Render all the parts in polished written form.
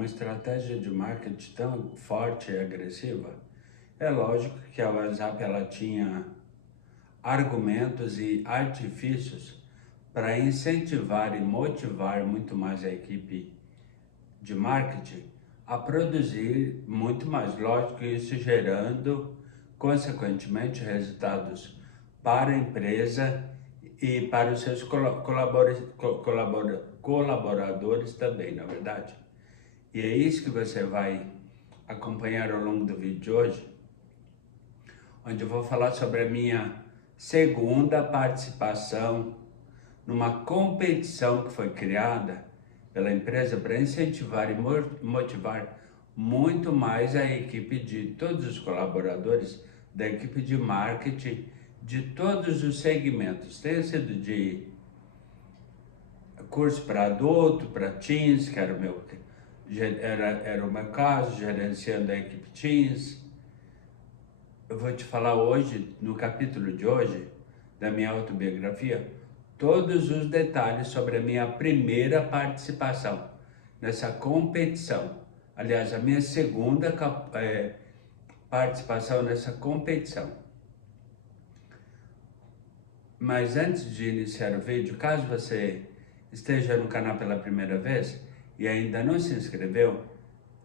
uma estratégia de marketing tão forte e agressiva, é lógico que a WhatsApp ela tinha argumentos e artifícios para incentivar e motivar muito mais a equipe de marketing a produzir muito mais. Lógico, isso gerando, consequentemente, resultados para a empresa e para os seus colaboradores também, na verdade. E é isso que você vai acompanhar ao longo do vídeo de hoje, onde eu vou falar sobre a minha segunda participação numa competição que foi criada pela empresa para incentivar e motivar muito mais a equipe de todos os colaboradores da equipe de marketing de todos os segmentos, tenha sido de curso para adulto, para teens, que era o meu caso, gerenciando a equipe teens. Eu vou te falar hoje, no capítulo de hoje, da minha autobiografia, todos os detalhes sobre a minha primeira participação nessa competição. Aliás, a minha segunda participação nessa competição. Mas antes de iniciar o vídeo, caso você esteja no canal pela primeira vez e ainda não se inscreveu,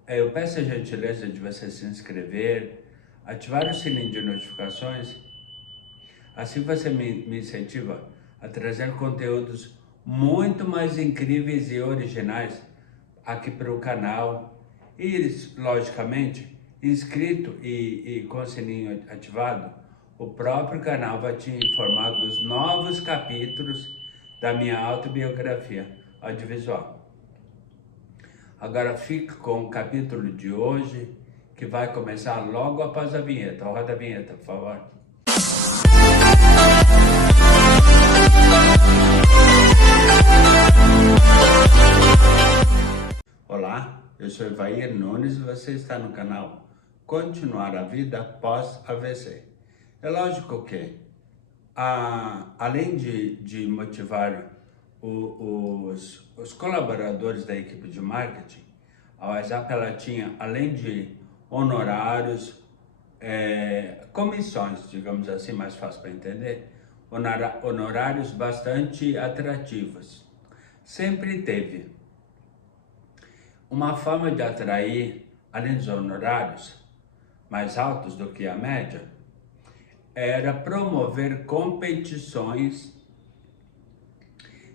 eu peço a gentileza de você se inscrever, ativar o sininho de notificações, assim você me incentiva a trazer conteúdos muito mais incríveis e originais aqui para o canal e, logicamente, inscrito e com o sininho ativado, o próprio canal vai te informar dos novos capítulos da minha autobiografia audiovisual. Agora fique com o capítulo de hoje, que vai começar logo após a vinheta. Roda a vinheta, por favor. Olá, eu sou Evair Nunes e você está no canal Continuar a Vida Após AVC. É lógico que, além de motivar os colaboradores da equipe de marketing, a WhatsApp ela tinha, além de honorários, comissões, digamos assim, mais fácil para entender, honorários bastante atrativos. Sempre teve uma forma de atrair, além dos honorários mais altos do que a média, era promover competições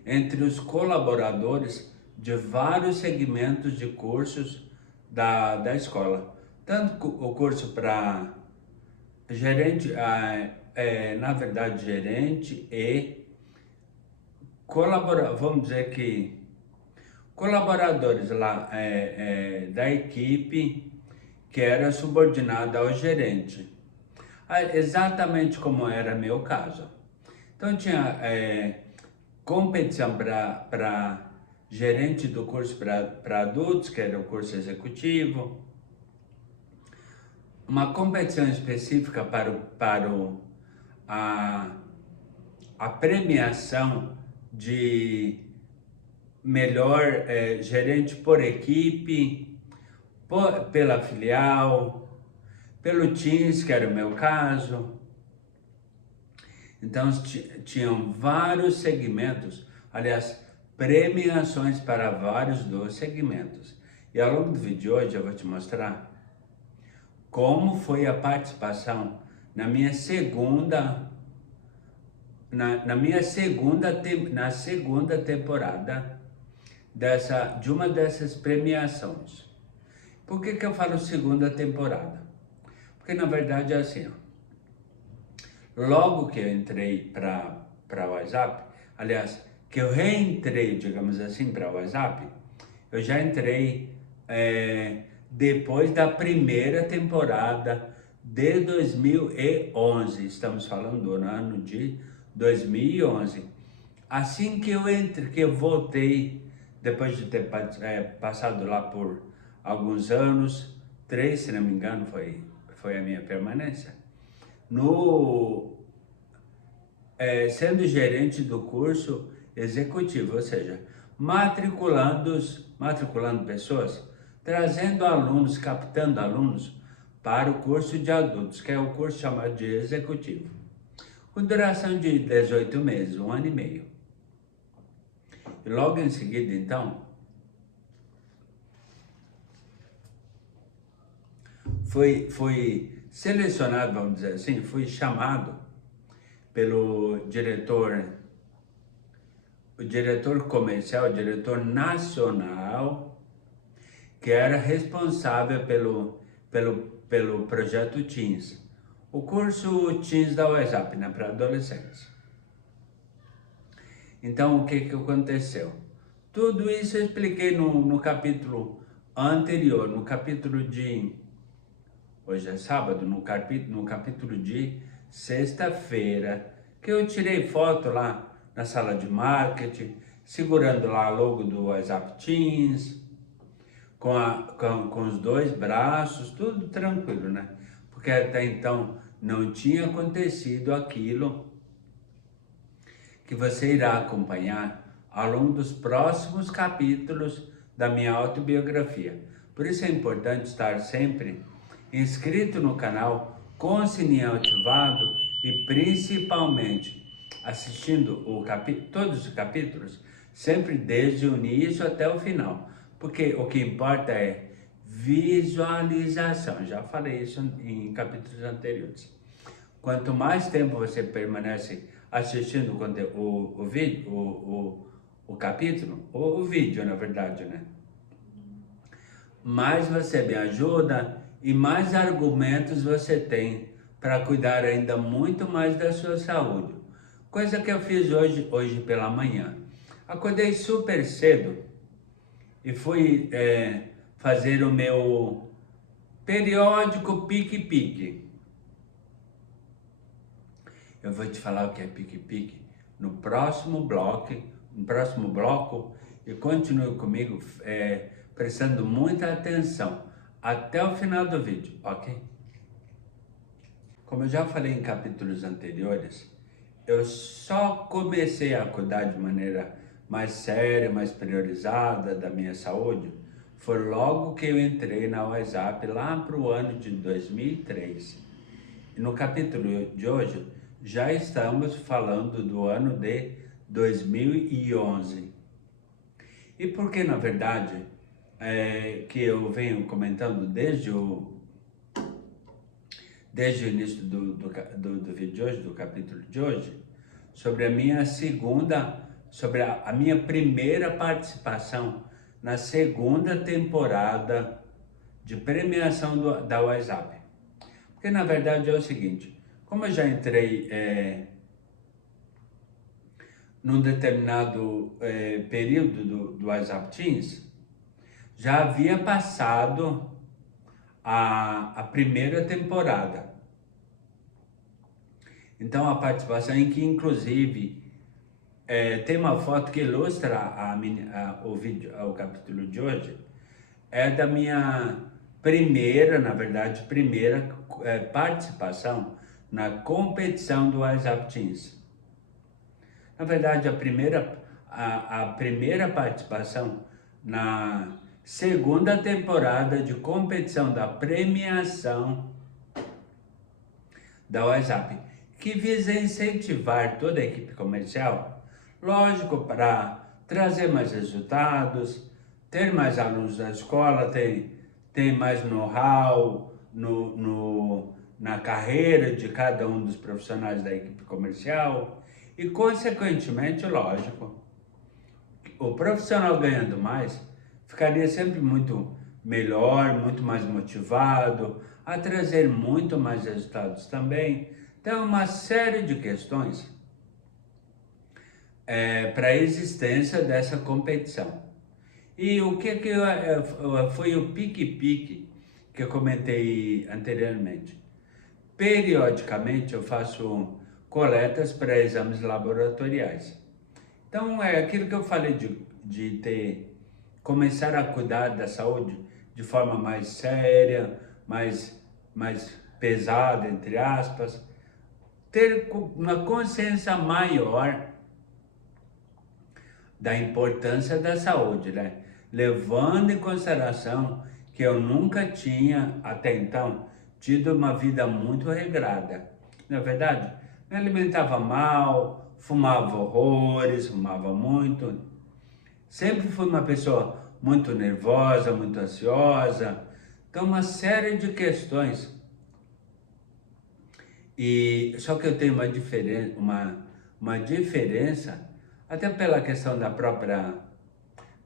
entre os colaboradores de vários segmentos de cursos da escola. Tanto o curso para gerente, na verdade gerente e vamos dizer que colaboradores lá da equipe que era subordinada ao gerente. Exatamente como era meu caso. Então tinha competição para gerente do curso para adultos, que era o curso executivo, uma competição específica para a premiação de melhor gerente por equipe, pela filial, pelo Teams, que era o meu caso. Então tinham vários segmentos, aliás, premiações para vários dos segmentos. E ao longo do vídeo de hoje eu vou te mostrar como foi a participação na minha segunda temporada de uma dessas premiações. Por que eu falo segunda temporada? Porque na verdade é assim, ó. Logo que eu entrei para o WhatsApp, aliás, que eu reentrei, digamos assim, para o WhatsApp, eu já entrei depois da primeira temporada de 2011, estamos falando do ano de 2011. Assim que eu voltei, depois de ter passado lá por alguns anos, 3, se não me engano, foi a minha permanência, sendo gerente do curso executivo, ou seja, matriculando pessoas. trazendo alunos, captando alunos para o curso de adultos, que é o curso chamado de executivo, com duração de 18 meses, 1 ano e meio. E logo em seguida, então, fui selecionado, vamos dizer assim, fui chamado pelo diretor, o diretor comercial, o diretor nacional, que era responsável pelo projeto Teens, o curso Teens da WhatsApp, né, para adolescentes. Então, o que aconteceu? Tudo isso eu expliquei no capítulo anterior, no capítulo de... Hoje é sábado, no capítulo de sexta-feira, que eu tirei foto lá na sala de marketing, segurando lá a logo do WhatsApp Teens, com os 2 braços, tudo tranquilo, né? Porque até então não tinha acontecido aquilo que você irá acompanhar ao longo dos próximos capítulos da minha autobiografia. Por isso é importante estar sempre inscrito no canal, com o sininho ativado e principalmente assistindo todos os capítulos, sempre desde o início até o final, porque o que importa é visualização. Já falei isso em capítulos anteriores. Quanto mais tempo você permanece assistindo o vídeo, o capítulo, o vídeo na verdade, né? Mais você me ajuda e mais argumentos você tem para cuidar ainda muito mais da sua saúde. Coisa que eu fiz hoje pela manhã. Acordei super cedo e fui fazer o meu periódico pique-pique. Eu vou te falar o que é pique-pique no próximo bloco, e continue comigo prestando muita atenção até o final do vídeo, ok? Como eu já falei em capítulos anteriores, eu só comecei a cuidar de maneira mais séria, mais priorizada da minha saúde, foi logo que eu entrei na WhatsApp lá para o ano de 2003. E no capítulo de hoje, já estamos falando do ano de 2011. E porque, na verdade, que eu venho comentando desde o início do vídeo de hoje, do capítulo de hoje, sobre a minha a minha primeira participação na segunda temporada de premiação da WhatsApp. Porque na verdade é o seguinte, como eu já entrei num determinado período do WhatsApp Teens, já havia passado a primeira temporada. Então a participação em que inclusive tem uma foto que ilustra o capítulo de hoje, é da minha primeira participação na competição do WhatsApp Teens. Na verdade, a primeira participação na segunda temporada de competição da premiação da WhatsApp, que visa incentivar toda a equipe comercial, lógico, para trazer mais resultados, ter mais alunos da escola, ter mais know-how na carreira de cada um dos profissionais da equipe comercial e, consequentemente, lógico, o profissional ganhando mais ficaria sempre muito melhor, muito mais motivado, a trazer muito mais resultados também. Então, uma série de questões para a existência dessa competição. E o que foi o pique-pique que eu comentei anteriormente? Periodicamente eu faço coletas para exames laboratoriais. Então é aquilo que eu falei de começar a cuidar da saúde de forma mais séria, mais pesada, entre aspas, ter uma consciência maior da importância da saúde, né? Levando em consideração que eu nunca tinha, até então, tido uma vida muito regrada. Não é verdade? Me alimentava mal, fumava horrores, fumava muito. Sempre fui uma pessoa muito nervosa, muito ansiosa. Então, uma série de questões. E só que eu tenho uma diferença, até pela questão da própria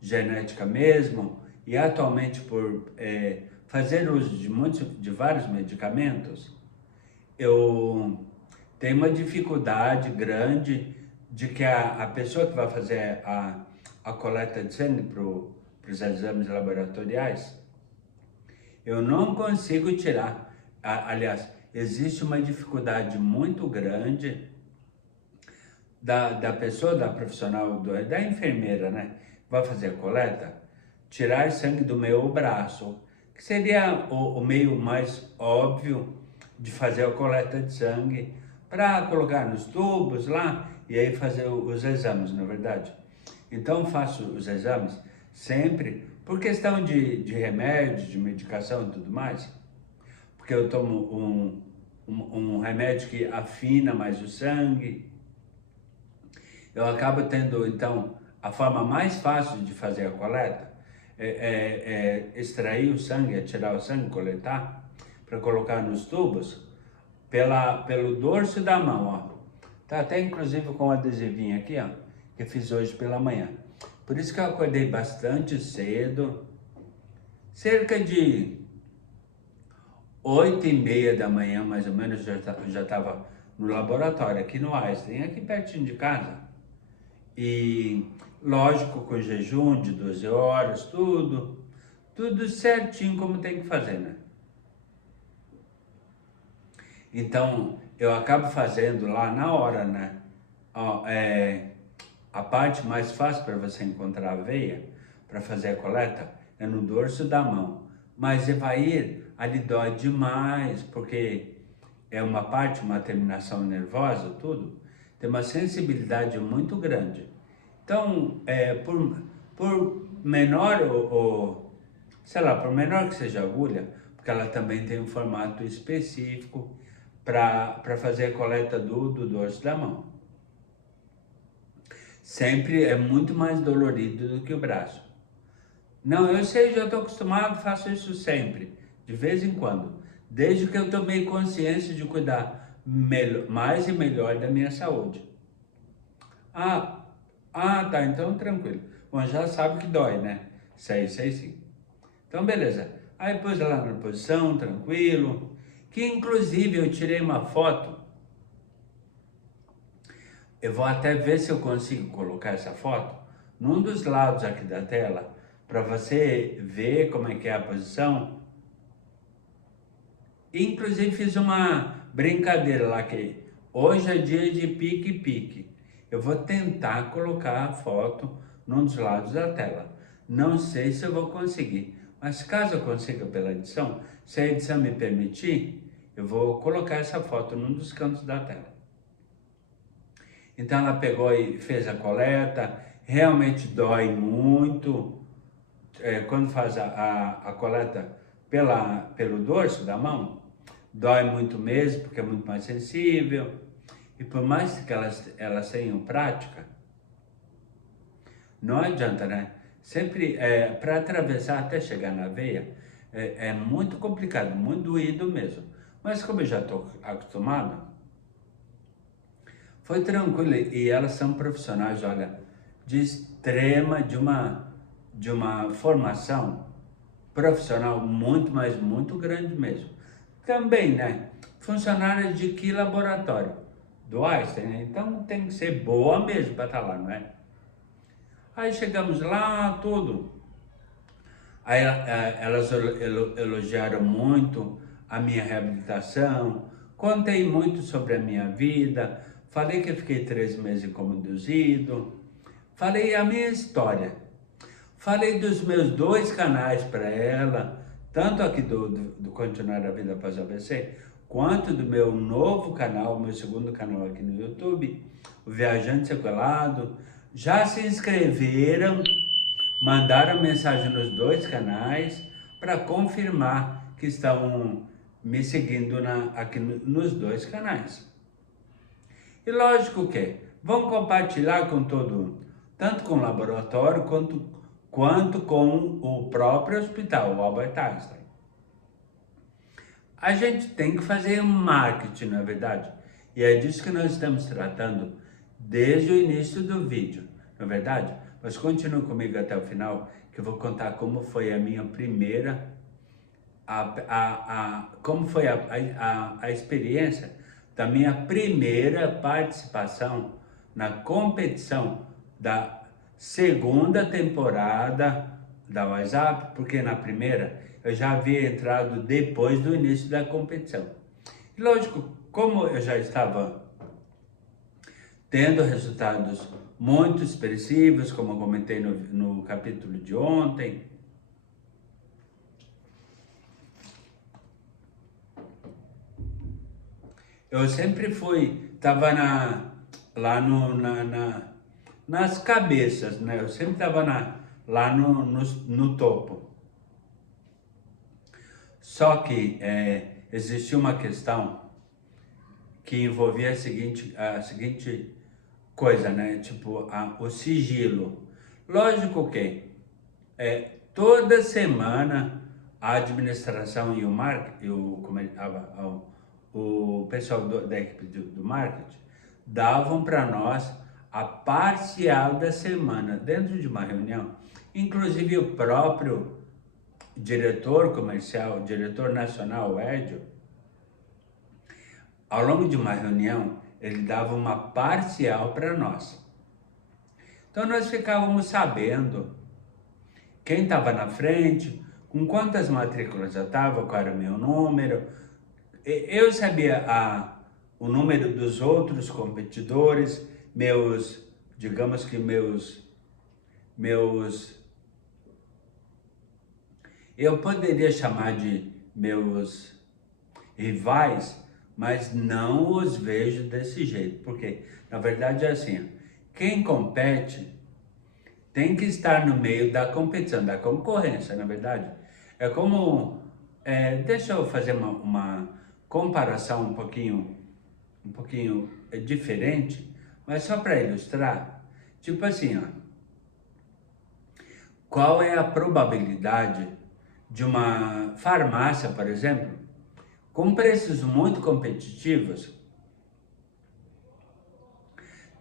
genética mesmo, e atualmente por fazer uso de vários medicamentos, eu tenho uma dificuldade grande de que a pessoa que vai fazer a coleta de sangue para os exames laboratoriais, eu não consigo tirar. Aliás, existe uma dificuldade muito grande da pessoa, da profissional, da enfermeira, né? Vai fazer a coleta, tirar sangue do meu braço, que seria o meio mais óbvio de fazer a coleta de sangue, para colocar nos tubos lá e aí fazer os exames, na verdade. Então faço os exames sempre por questão de remédio, de medicação e tudo mais, porque eu tomo um remédio que afina mais o sangue. Eu acabo tendo, então, a forma mais fácil de fazer a coleta é extrair o sangue, é tirar o sangue, coletar, para colocar nos tubos, pelo dorso da mão, ó. Tá até inclusive com um adesivinho aqui, ó, que eu fiz hoje pela manhã. Por isso que eu acordei bastante cedo, cerca de 8h30 da manhã, mais ou menos, eu já estava no laboratório, aqui no Einstein, aqui pertinho de casa. E lógico, com jejum de 12 horas, tudo certinho como tem que fazer, né? Então, eu acabo fazendo lá na hora, né? Ó, a parte mais fácil para você encontrar a veia, para fazer a coleta, é no dorso da mão. Mas Evair, ali dói demais, porque é uma parte, uma terminação nervosa, tudo, tem uma sensibilidade muito grande. Então, por menor sei lá, por menor que seja a agulha, porque ela também tem um formato específico para fazer a coleta do dorso da mão. Sempre é muito mais dolorido do que o braço. Não, eu sei, já estou acostumado, faço isso sempre, de vez em quando. Desde que eu tomei consciência de cuidar mais e melhor da minha saúde. Tá, então tranquilo. Bom, já sabe que dói, né? Sei sim. Então, beleza. Aí pus ela na posição, tranquilo. Que inclusive eu tirei uma foto. Eu vou até ver se eu consigo colocar essa foto num dos lados aqui da tela, para você ver como é que é a posição. Inclusive fiz uma brincadeira lá que hoje é dia de pique-pique. Eu vou tentar colocar a foto num dos lados da tela. Não sei se eu vou conseguir, mas caso eu consiga pela edição, se a edição me permitir, eu vou colocar essa foto num dos cantos da tela. Então ela pegou e fez a coleta, realmente dói muito. Quando faz a coleta pelo dorso da mão, dói muito mesmo, porque é muito mais sensível. E por mais que elas tenham prática, não adianta, né? Sempre, para atravessar até chegar na veia, é muito complicado, muito doído mesmo. Mas como eu já estou acostumado, foi tranquilo. E elas são profissionais, olha, de uma formação profissional muito, mas muito grande mesmo. Também, né? Funcionárias de que laboratório? Do Einstein, né? Então tem que ser boa mesmo para estar lá, não é? Aí chegamos lá, tudo. Aí elas elogiaram muito a minha reabilitação, contei muito sobre a minha vida, falei que eu fiquei 3 meses como induzido, falei a minha história, falei dos meus 2 canais para ela, tanto aqui do Continuar a Vida Após o AVC, quanto do meu novo canal, meu segundo canal aqui no YouTube, o Viajante Sequelado. Já se inscreveram, mandaram mensagem nos 2 canais para confirmar que estão me seguindo aqui nos dois canais. E lógico que vão compartilhar com todo mundo, tanto com o laboratório quanto com o próprio hospital, o Albert Einstein. A gente tem que fazer um marketing, na verdade, e é disso que nós estamos tratando desde o início do vídeo, na verdade. Mas continue comigo até o final, que eu vou contar como foi a minha primeira, como foi a experiência da minha primeira participação na competição da segunda temporada da WhatsApp, porque na primeira eu já havia entrado depois do início da competição. E lógico, como eu já estava tendo resultados muito expressivos, como eu comentei no capítulo de ontem, eu sempre estava lá nas cabeças, né? Eu sempre estava lá no topo. Só que existia uma questão que envolvia a seguinte coisa, né? Tipo, o sigilo. Lógico que toda semana a administração e o pessoal da equipe do marketing davam para nós a parcial da semana dentro de uma reunião. Inclusive o próprio diretor comercial, diretor nacional, o Edio, ao longo de uma reunião, ele dava uma parcial para nós. Então nós ficávamos sabendo quem estava na frente, com quantas matrículas eu estava, qual era o meu número. Eu sabia o número dos outros competidores, digamos que eu poderia chamar de meus rivais, mas não os vejo desse jeito, porque na verdade é assim, quem compete tem que estar no meio da competição, da concorrência, na verdade. É como, deixa eu fazer uma comparação um pouquinho diferente, mas só para ilustrar, tipo assim, ó, qual é a probabilidade de uma farmácia, por exemplo, com preços muito competitivos,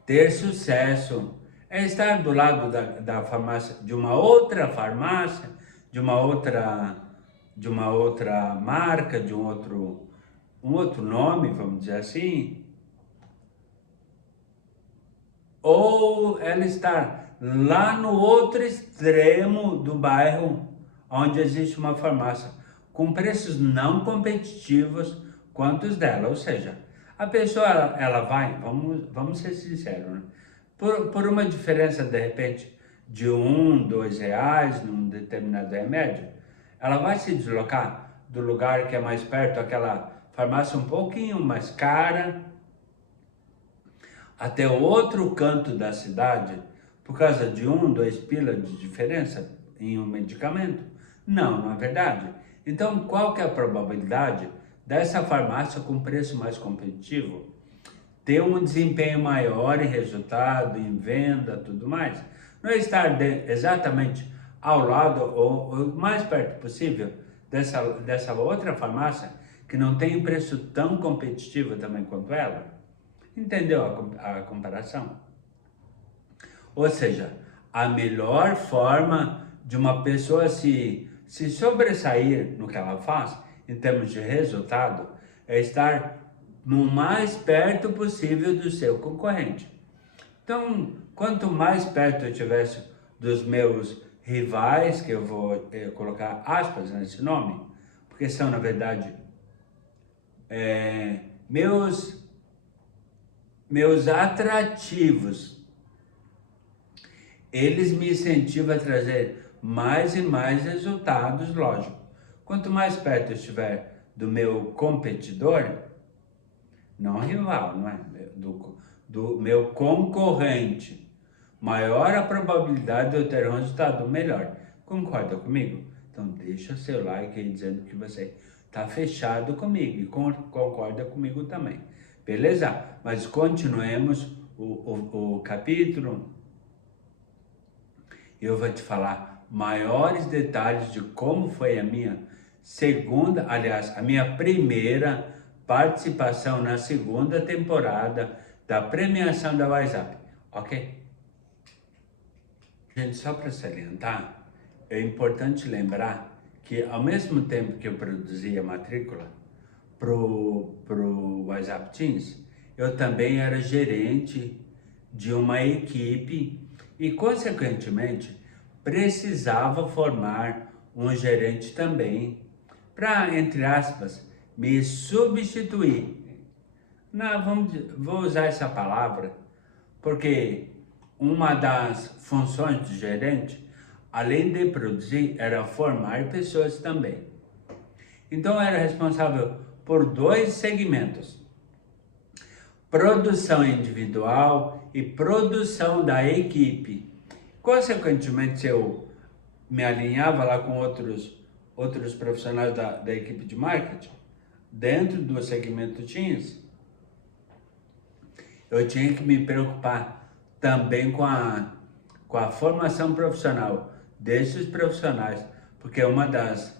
ter sucesso, estar do lado da farmácia, de uma outra farmácia, de uma outra marca, de um outro nome, vamos dizer assim, ou ela estar lá no outro extremo do bairro onde existe uma farmácia, com preços não competitivos quanto os dela, ou seja, a pessoa ela vai, vamos ser sinceros, né? Por uma diferença de repente de R$1, R$2 num determinado remédio, ela vai se deslocar do lugar que é mais perto, aquela farmácia um pouquinho mais cara, até o outro canto da cidade, por causa de R$1, R$2 de diferença em um medicamento? Não é verdade. Então, qual que é a probabilidade dessa farmácia com preço mais competitivo ter um desempenho maior em resultado, em venda, tudo mais? Não é estar exatamente ao lado ou o mais perto possível dessa outra farmácia que não tem um preço tão competitivo também quanto ela? Entendeu a comparação? Ou seja, a melhor forma de uma pessoa se sobressair no que ela faz, em termos de resultado, é estar no mais perto possível do seu concorrente. Então, quanto mais perto eu estivesse dos meus rivais, que eu vou colocar aspas nesse nome, porque são, na verdade, meus atrativos, eles me incentivam a trazer mais e mais resultados, lógico. Quanto mais perto eu estiver do meu competidor, não rival, não é? Do meu concorrente, maior a probabilidade de eu ter um resultado melhor. Concorda comigo? Então deixa seu like aí dizendo que você está fechado comigo e concorda comigo também. Beleza? Mas continuemos o capítulo. Eu vou te falar maiores detalhes de como foi a minha segunda, aliás, a minha primeira participação na segunda temporada da premiação da WhatsApp, ok? Gente, só para salientar, é importante lembrar que ao mesmo tempo que eu produzia a matrícula pro WhatsApp Teams, eu também era gerente de uma equipe e, consequentemente, precisava formar um gerente também para, entre aspas, me substituir. Não, vou usar essa palavra, porque uma das funções do gerente, além de produzir, era formar pessoas também. Então, eu era responsável por dois segmentos: produção individual e produção da equipe. Consequentemente, eu me alinhava lá com outros profissionais da equipe de marketing, dentro do segmento Teams. Eu tinha que me preocupar também com a formação profissional desses profissionais, porque uma das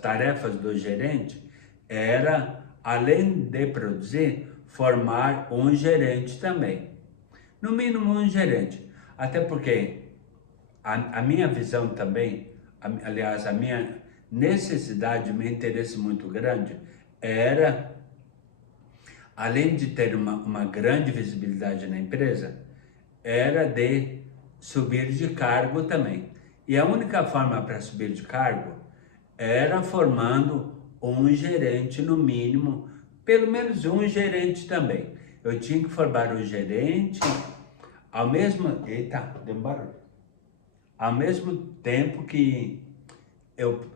tarefas do gerente era, além de produzir, formar um gerente também. No mínimo um gerente. Até porque a minha visão também, aliás, a minha necessidade, meu interesse muito grande era, além de ter uma grande visibilidade na empresa, era de subir de cargo também. E a única forma para subir de cargo era formando um gerente no mínimo, pelo menos um gerente também. Eu tinha que formar um gerente ao mesmo... Eita, deu um barulho. Ao mesmo tempo que eu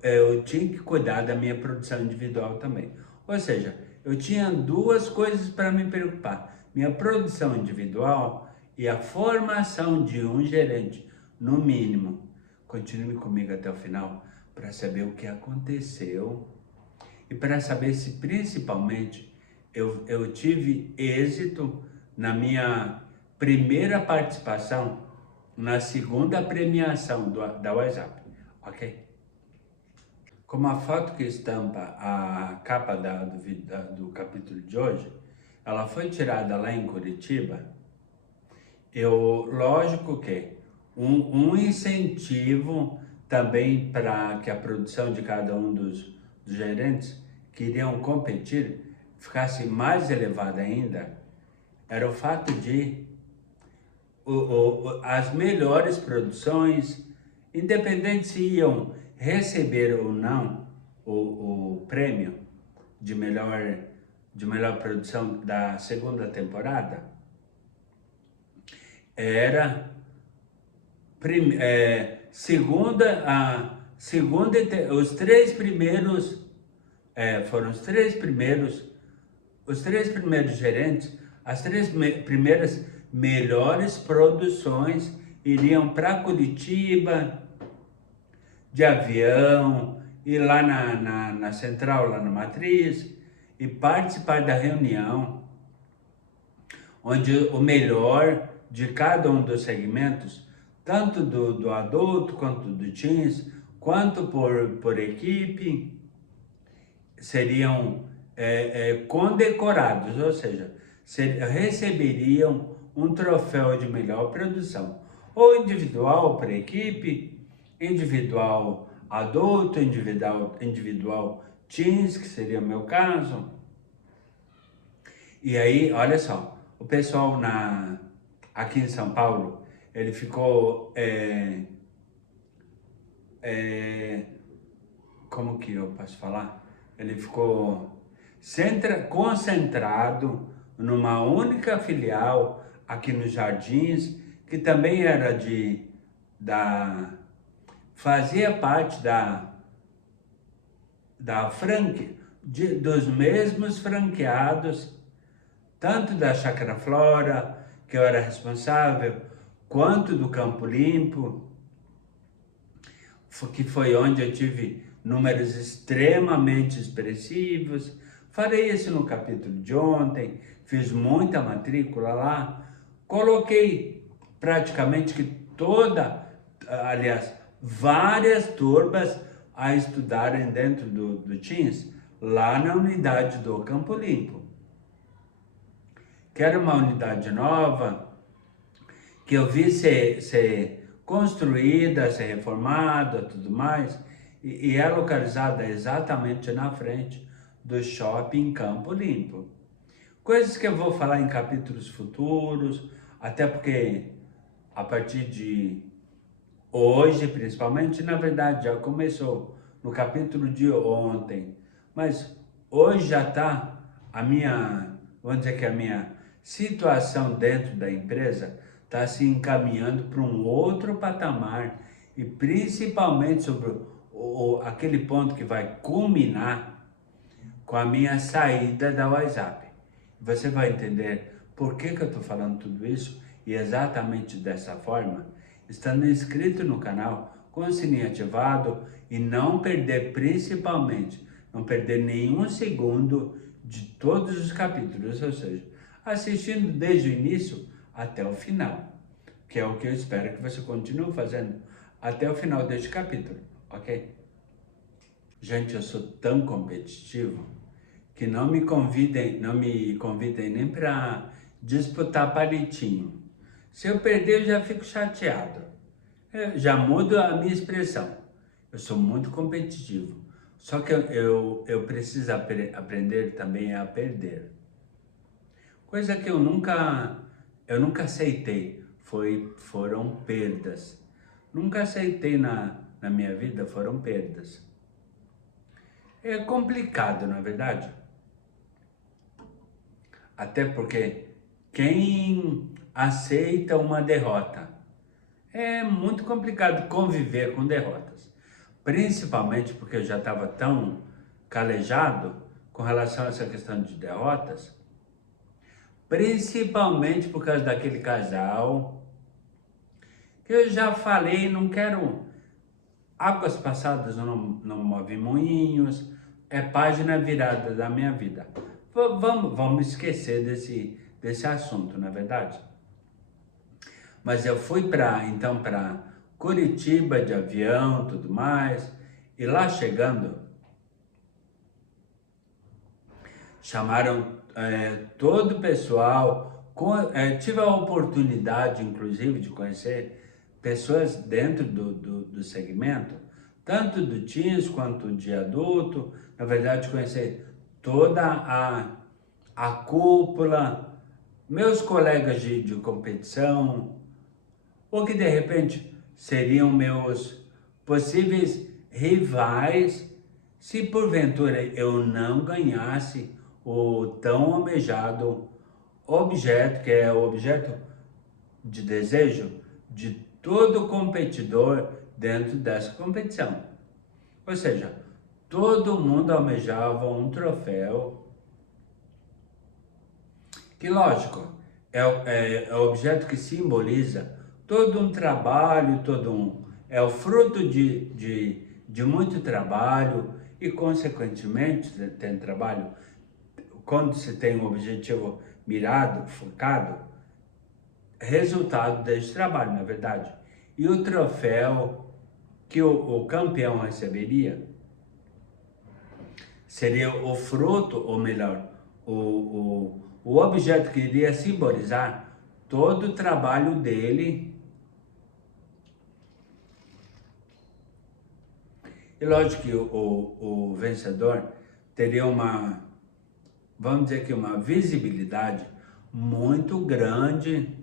tinha que cuidar da minha produção individual também. Ou seja, eu tinha duas coisas para me preocupar: minha produção individual e a formação de um gerente, no mínimo. Continue comigo até o final para saber o que aconteceu e para saber se principalmente eu tive êxito na minha primeira participação na segunda premiação da WhatsApp, ok? Como a foto que estampa a capa do capítulo de hoje, ela foi tirada lá em Curitiba, lógico que um incentivo também para que a produção de cada um dos gerentes que iriam competir ficasse mais elevada ainda, era o fato de as melhores produções, independente se iam receber ou não o prêmio de melhor produção da segunda temporada, era os três primeiros, foram os três primeiros gerentes, as três primeiras melhores produções iriam para Curitiba de avião, ir lá na central, lá na matriz, e participar da reunião, onde o melhor de cada um dos segmentos, tanto do adulto quanto do teens, quanto por equipe, seriam condecorados, ou seja, receberiam um troféu de melhor produção, ou individual para equipe, individual adulto, individual teens, que seria o meu caso. E aí, olha só, o pessoal aqui em São Paulo, ele ficou, como que eu posso falar? Ele ficou concentrado numa única filial aqui nos Jardins, que também era fazia parte dos mesmos franqueados, tanto da Chácara Flora, que eu era responsável, quanto do Campo Limpo. que foi onde eu tive números extremamente expressivos. Farei isso no capítulo de ontem, fiz muita matrícula lá, coloquei praticamente que aliás, várias turmas a estudarem dentro do Teams, lá na unidade do Campo Limpo, que era uma unidade nova, que eu vi ser construída, ser reformada, tudo mais, e é localizada exatamente na frente do Shopping Campo Limpo. Coisas que eu vou falar em capítulos futuros, até porque a partir de hoje, principalmente, na verdade, já começou no capítulo de ontem, mas hoje já está vamos dizer que a minha situação dentro da empresa está se encaminhando para um outro patamar, e principalmente sobre aquele ponto que vai culminar com a minha saída da WhatsApp. Você vai entender por que eu estou falando tudo isso, e exatamente dessa forma, estando inscrito no canal, com o sininho ativado, e principalmente, não perder nenhum segundo de todos os capítulos, ou seja, assistindo desde o início até o final, que é o que eu espero que você continue fazendo até o final deste capítulo, ok? Gente, eu sou tão competitivo que não me convidem nem para disputar palitinho. Se eu perder, eu já fico chateado. Já mudo a minha expressão. Eu sou muito competitivo. Só que eu preciso aprender também a perder. Coisa que eu nunca aceitei, foram perdas. Nunca aceitei na minha vida, foram perdas. É complicado, na verdade. Até porque quem aceita uma derrota, é muito complicado conviver com derrotas. Principalmente porque eu já estava tão calejado com relação a essa questão de derrotas. Principalmente por causa daquele casal que eu já falei, não quero águas passadas, não move moinhos, é página virada da minha vida. Vamos esquecer desse assunto, não é verdade? Mas eu fui para Curitiba de avião, tudo mais, e lá chegando, chamaram todo o pessoal, tive a oportunidade, inclusive, de conhecer pessoas dentro do segmento, tanto do teens quanto de adulto, na verdade, conhecer toda a cúpula, meus colegas de competição, ou que de repente seriam meus possíveis rivais, se porventura eu não ganhasse o tão almejado objeto, que é o objeto de desejo de todo competidor dentro dessa competição. Ou seja, todo mundo almejava um troféu, que lógico, é o objeto que simboliza todo um trabalho, é o fruto de muito trabalho, e consequentemente tem trabalho, quando se tem um objetivo mirado, focado, resultado desse trabalho, na verdade. E o troféu que o campeão receberia seria o fruto, ou melhor, o objeto que iria simbolizar todo o trabalho dele. E lógico que o vencedor teria vamos dizer que uma visibilidade muito grande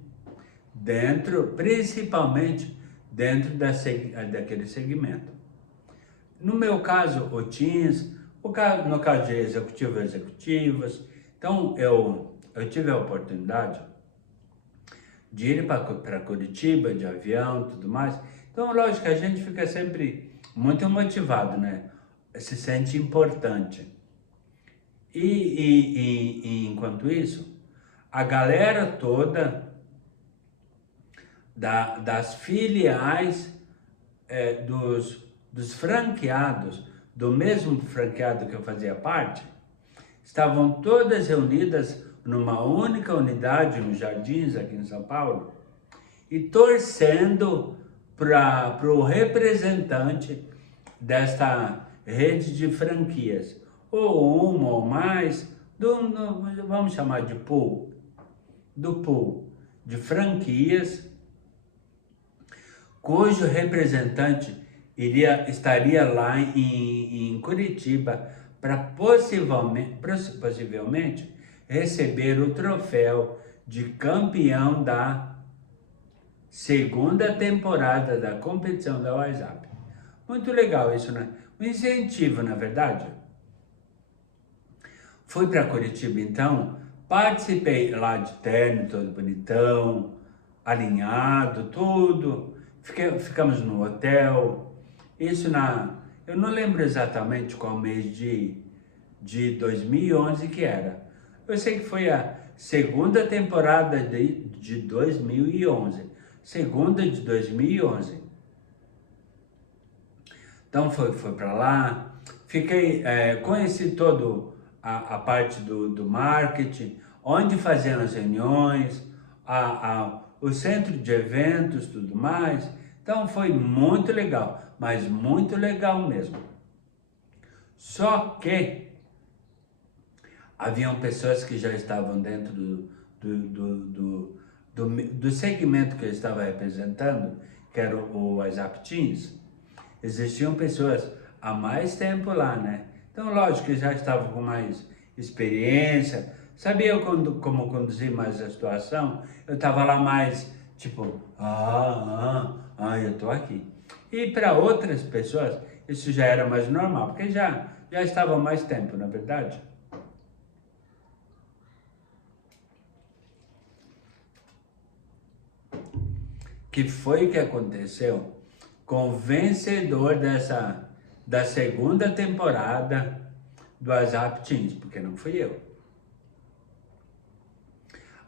principalmente dentro daquele segmento. No meu caso, o Teams, no caso de executivas, então eu tive a oportunidade de ir para Curitiba de avião, tudo mais. Então, lógico, a gente fica sempre muito motivado, né? Se sente importante. E enquanto isso, a galera toda das filiais dos franqueados, do mesmo franqueado que eu fazia parte, estavam todas reunidas numa única unidade nos Jardins, aqui em São Paulo, e torcendo para o representante desta rede de franquias, ou uma ou mais, vamos chamar de pool, do pool de franquias, cujo representante estaria lá em Curitiba para possivelmente receber o troféu de campeão da segunda temporada da competição da WhatsApp. Muito legal isso, né? Um incentivo, na verdade. Fui para Curitiba, então, participei lá de terno, todo bonitão, alinhado, tudo. Ficamos no hotel. Isso eu não lembro exatamente qual mês de 2011 que era. Eu sei que foi a segunda temporada de 2011. Segunda de 2011. Então foi para lá, conheci todo a parte do marketing, onde faziam as reuniões, o centro de eventos, tudo mais. Então foi muito legal, mas muito legal mesmo. Só que haviam pessoas que já estavam dentro do segmento que eu estava representando, que era o WhatsApp Teams. Existiam pessoas há mais tempo lá, né? Então, lógico que já estavam com mais experiência, sabia como conduzir mais a situação. Eu estava lá mais, tipo, eu tô aqui. E para outras pessoas, isso já era mais normal, porque já estava há mais tempo, na verdade. Que foi que aconteceu com o vencedor da segunda temporada do WhatsApp Teams, porque não fui eu.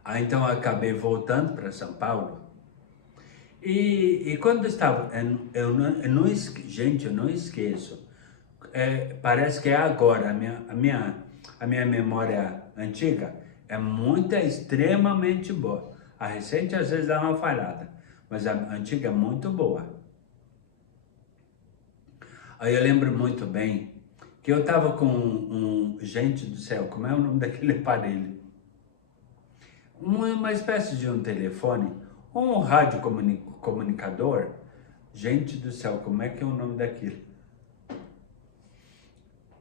Aí então eu acabei voltando para São Paulo. E quando eu estava, gente, eu não esqueço. Parece que é agora, a minha memória antiga extremamente boa. A recente às vezes dá uma falhada, mas a antiga é muito boa. Aí eu lembro muito bem que eu estava com gente do céu, como é o nome daquele aparelho? Uma espécie de um telefone, um rádio comunicador. Gente do céu, como é que é o nome daquilo?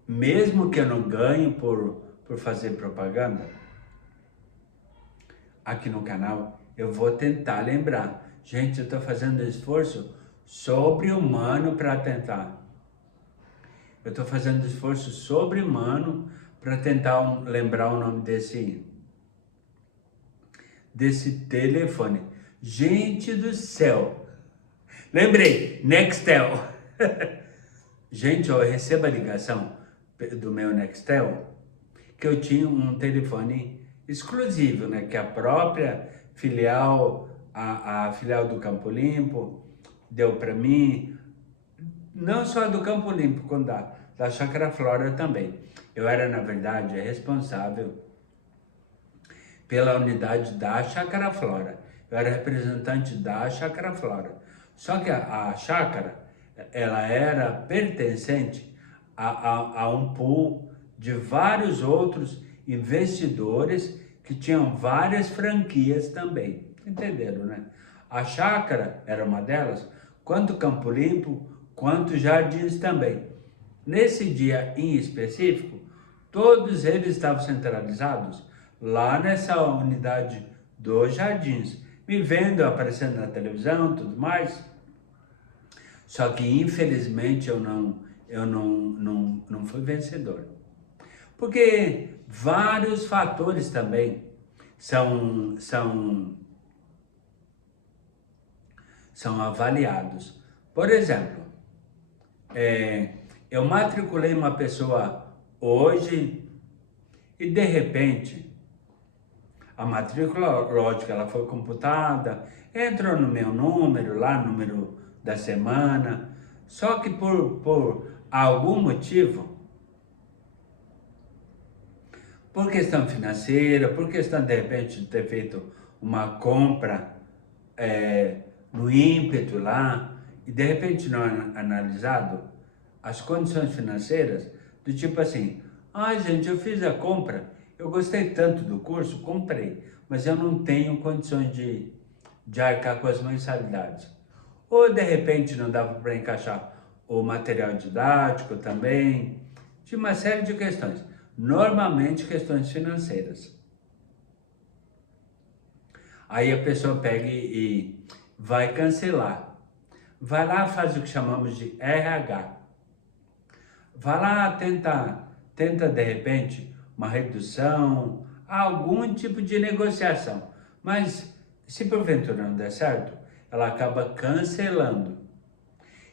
Mesmo que eu não ganhe por fazer propaganda, aqui no canal, eu vou tentar lembrar. Gente, eu estou fazendo esforço sobre-humano para tentar. Eu estou fazendo esforço sobre-humano para tentar lembrar o nome desse telefone. Gente do céu! Lembrei, Nextel. Gente, eu recebo a ligação do meu Nextel que eu tinha um telefone exclusivo, né? Que a própria filial, a filial do Campo Limpo deu para mim. Não só do Campo Limpo, como da Chácara Flora também. Eu era, na verdade, responsável pela unidade da Chácara Flora. Eu era representante da Chácara Flora. Só que a chácara, ela era pertencente a um pool de vários outros investidores que tinham várias franquias também. Entenderam, né? A chácara era uma delas, quanto Campo Limpo, quanto Jardins também. Nesse dia em específico, todos eles estavam centralizados lá nessa unidade dos Jardins, me vendo aparecendo na televisão, tudo mais. Só que infelizmente eu não fui vencedor. Porque vários fatores também são avaliados. Por exemplo, eu matriculei uma pessoa hoje e de repente a matrícula, lógico, ela foi computada, entrou no meu número, lá número da semana, Só que por algum motivo, por questão financeira, por questão de repente de ter feito uma compra no ímpeto lá, e de repente não analisado as condições financeiras, do tipo assim, ai gente, eu fiz a compra, eu gostei tanto do curso, comprei, mas eu não tenho condições de arcar com as mensalidades. Ou de repente não dava para encaixar o material didático também, de uma série de questões, normalmente questões financeiras. Aí a pessoa pega e vai cancelar. Vai lá, faz o que chamamos de RH. Vai lá, tenta de repente uma redução, algum tipo de negociação. Mas se porventura não der certo, ela acaba cancelando.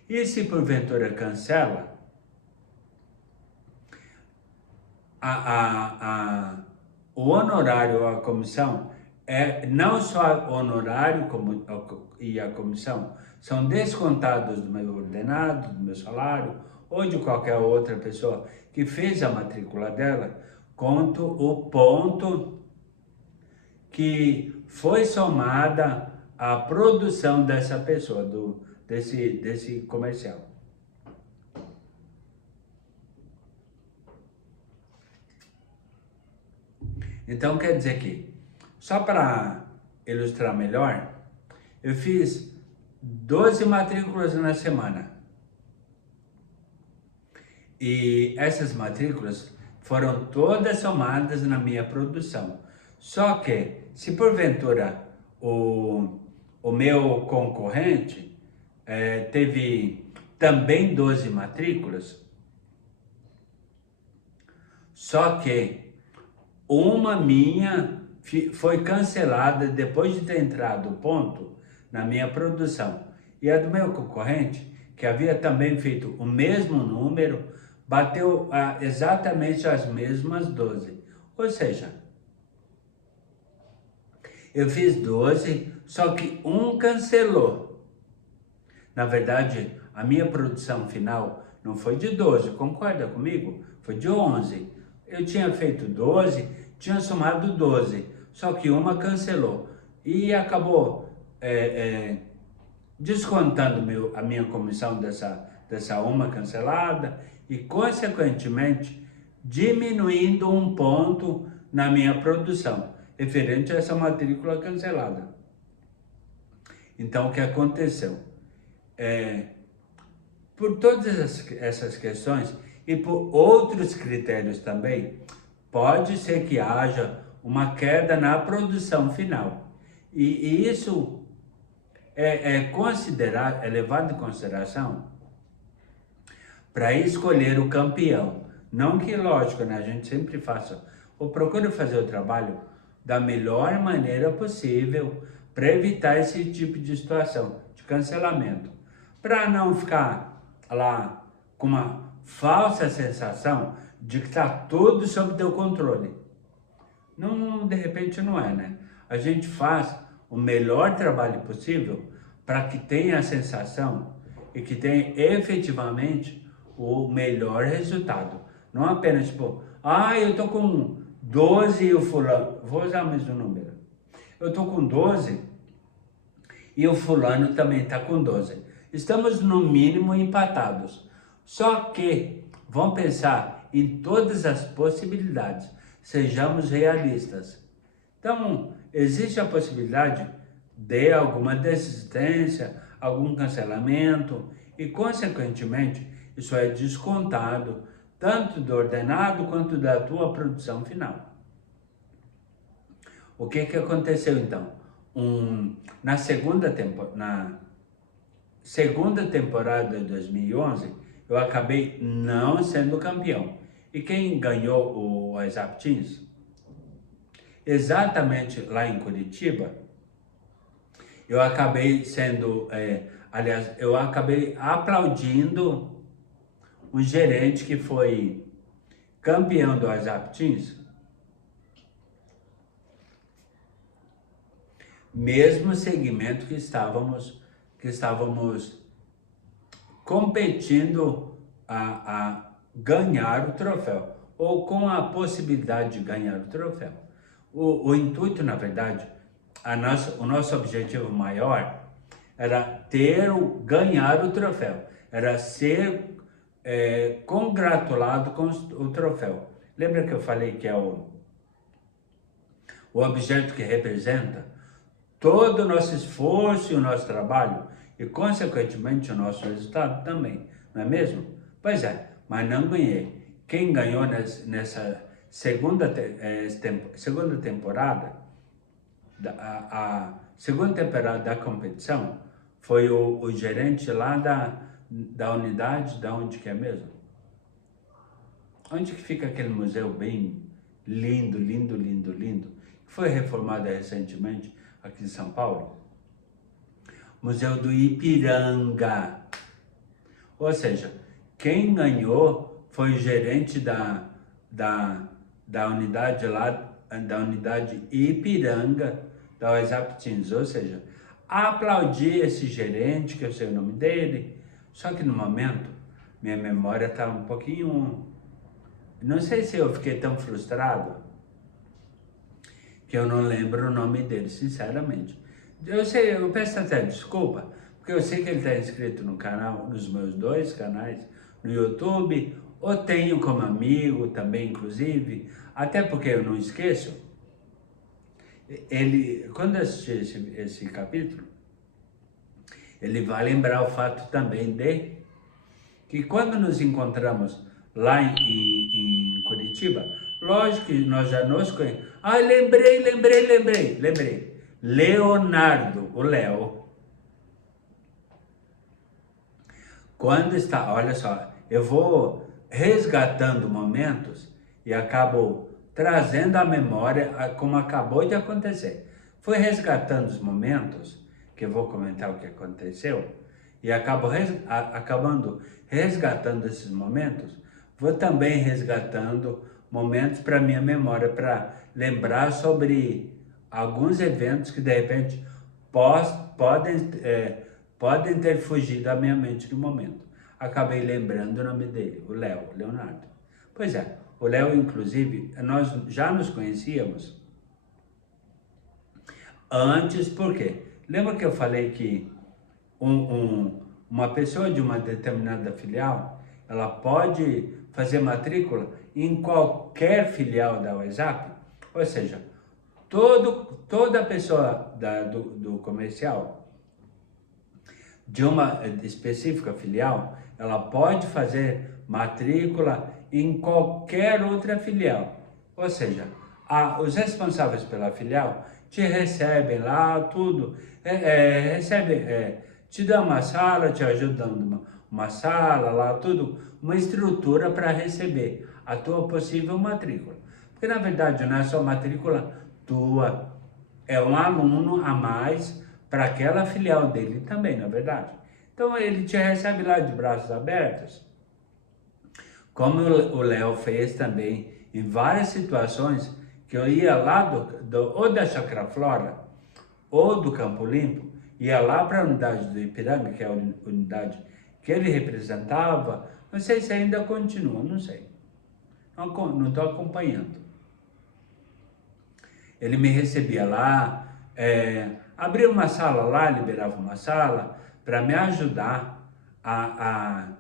E se porventura cancela, o honorário ou a comissão não só o honorário e a comissão são descontados do meu ordenado, do meu salário ou de qualquer outra pessoa que fez a matrícula dela, quanto o ponto que foi somada à produção dessa pessoa, desse comercial. Então quer dizer que, só para ilustrar melhor, eu fiz 12 matrículas na semana. E essas matrículas foram todas somadas na minha produção. Só que, se porventura o meu concorrente teve também 12 matrículas, só que uma minha foi cancelada depois de ter entrado o ponto na minha produção. E a do meu concorrente, que havia também feito o mesmo número, bateu exatamente as mesmas 12. Ou seja, eu fiz 12, só que um cancelou. Na verdade, a minha produção final não foi de 12, concorda comigo? Foi de 11. Eu tinha feito 12, tinha somado 12, só que uma cancelou. E acabou descontando a minha comissão dessa uma cancelada e, consequentemente, diminuindo um ponto na minha produção, referente a essa matrícula cancelada. Então, o que aconteceu? Por todas essas questões e por outros critérios também, pode ser que haja uma queda na produção final. E isso é levado em consideração para escolher o campeão. Não que, lógico, né, a gente sempre faça, ou procure fazer o trabalho da melhor maneira possível para evitar esse tipo de situação, de cancelamento. Para não ficar lá com uma falsa sensação de que está tudo sob teu controle. Não, de repente não é, né? A gente faz o melhor trabalho possível para que tenha a sensação e que tenha efetivamente o melhor resultado. Não apenas tipo, eu tô com 12 e o fulano, vou usar o mesmo número. Eu tô com 12 e o fulano também tá com 12. Estamos no mínimo empatados. Só que vamos pensar em todas as possibilidades. Sejamos realistas. Então, existe a possibilidade de alguma desistência, algum cancelamento e, consequentemente, isso é descontado tanto do ordenado quanto da tua produção final. O que aconteceu então? Na segunda temporada de 2011, eu acabei não sendo campeão. E quem ganhou o WhatsApp Teams? Exatamente lá em Curitiba, eu acabei eu acabei aplaudindo um gerente que foi campeão do WhatsApp Teams, mesmo segmento que estávamos competindo a ganhar o troféu, ou com a possibilidade de ganhar o troféu. O intuito, na verdade, o nosso objetivo maior era ganhar o troféu, era ser congratulado com o troféu. Lembra que eu falei que é o objeto que representa todo o nosso esforço e o nosso trabalho e, consequentemente, o nosso resultado também, não é mesmo? Pois é, mas não ganhei. Quem ganhou nessa segunda temporada, a segunda temporada da competição, foi o gerente lá da unidade, da onde que é mesmo? Onde que fica aquele museu bem lindo, lindo, lindo, lindo, que foi reformado recentemente aqui em São Paulo? Museu do Ipiranga. Ou seja, quem ganhou foi o gerente da unidade lá, da unidade Ipiranga, da WhatsApp Teams. Ou seja, aplaudi esse gerente, que eu sei o nome dele, só que no momento minha memória está um pouquinho... Não sei se eu fiquei tão frustrado que eu não lembro o nome dele, sinceramente. Eu peço até desculpa, porque eu sei que ele está inscrito no canal, nos meus 2 canais, no YouTube, ou tenho como amigo também, inclusive, até porque eu não esqueço. Quando assistir esse capítulo, ele vai lembrar o fato também de que quando nos encontramos lá em Curitiba, lógico que nós já nos conhecemos. Ah, lembrei. Leonardo, o Léo. Quando está, olha só, eu vou resgatando momentos e acabo trazendo à memória como acabou de acontecer. Fui resgatando os momentos, que eu vou comentar o que aconteceu, e acabando resgatando esses momentos, vou também resgatando momentos para minha memória, para lembrar sobre alguns eventos que de repente podem ter fugido da minha mente no momento. Acabei lembrando o nome dele, o Léo, Leonardo. Pois é, o Léo, inclusive, nós já nos conhecíamos antes, por quê? Lembra que eu falei que uma pessoa de uma determinada filial, ela pode fazer matrícula em qualquer filial da WhatsApp? Ou seja, toda pessoa do comercial de uma específica filial, ela pode fazer matrícula em qualquer outra filial. Ou seja, os responsáveis pela filial te recebem lá, tudo, te dão uma sala, te ajudam uma sala lá, tudo, uma estrutura para receber a tua possível matrícula. Porque na verdade não é só matrícula tua, é um aluno a mais para aquela filial dele também, na verdade. Então ele te recebe lá de braços abertos, como o Léo fez também em várias situações que eu ia lá ou da Chácara Flora ou do Campo Limpo, ia lá para a unidade do Ipiranga, que é a unidade que ele representava. Não sei se ainda continua, não sei. Não estou acompanhando. Ele me recebia lá, abria uma sala lá, liberava uma sala para me ajudar a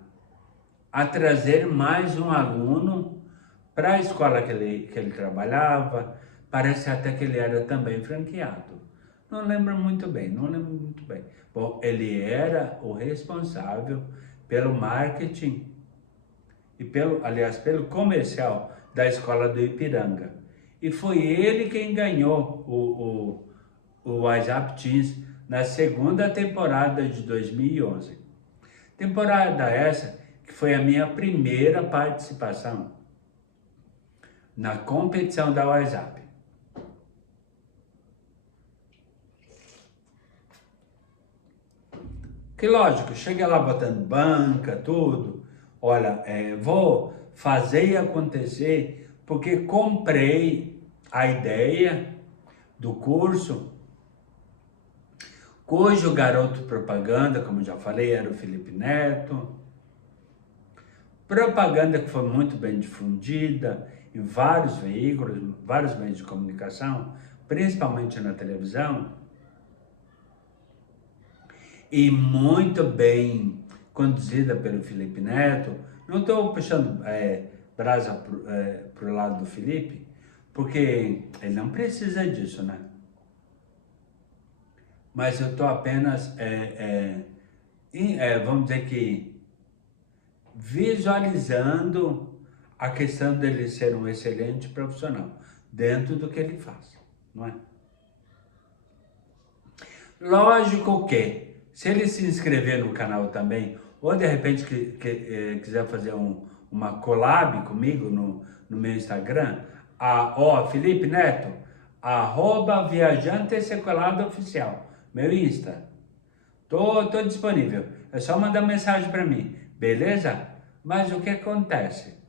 trazer mais um aluno para a escola que ele trabalhava. Parece até que ele era também franqueado. Não lembro muito bem. Bom, ele era o responsável pelo marketing e pelo comercial da escola do Ipiranga. E foi ele quem ganhou o WhatsApp Teams na segunda temporada de 2011. Temporada essa que foi a minha primeira participação na competição da WhatsApp. Que lógico, chega lá botando banca, tudo. Olha, vou fazer e acontecer porque comprei a ideia do curso, cujo garoto propaganda, como já falei, era o Felipe Neto. propaganda que foi muito bem difundida em vários veículos, vários meios de comunicação, principalmente na televisão, e muito bem conduzida pelo Felipe Neto. Não estou puxando brasa para o lado do Felipe, porque ele não precisa disso, né? Mas eu estou apenas, vamos dizer que, visualizando a questão dele ser um excelente profissional dentro do que ele faz, não é? Lógico que, se ele se inscrever no canal também, ou de repente quiser fazer uma collab comigo no meu Instagram, Felipe Neto, @viajantesequelado_oficial, meu Insta. Tô disponível, é só mandar mensagem para mim, beleza? Mas o que acontece?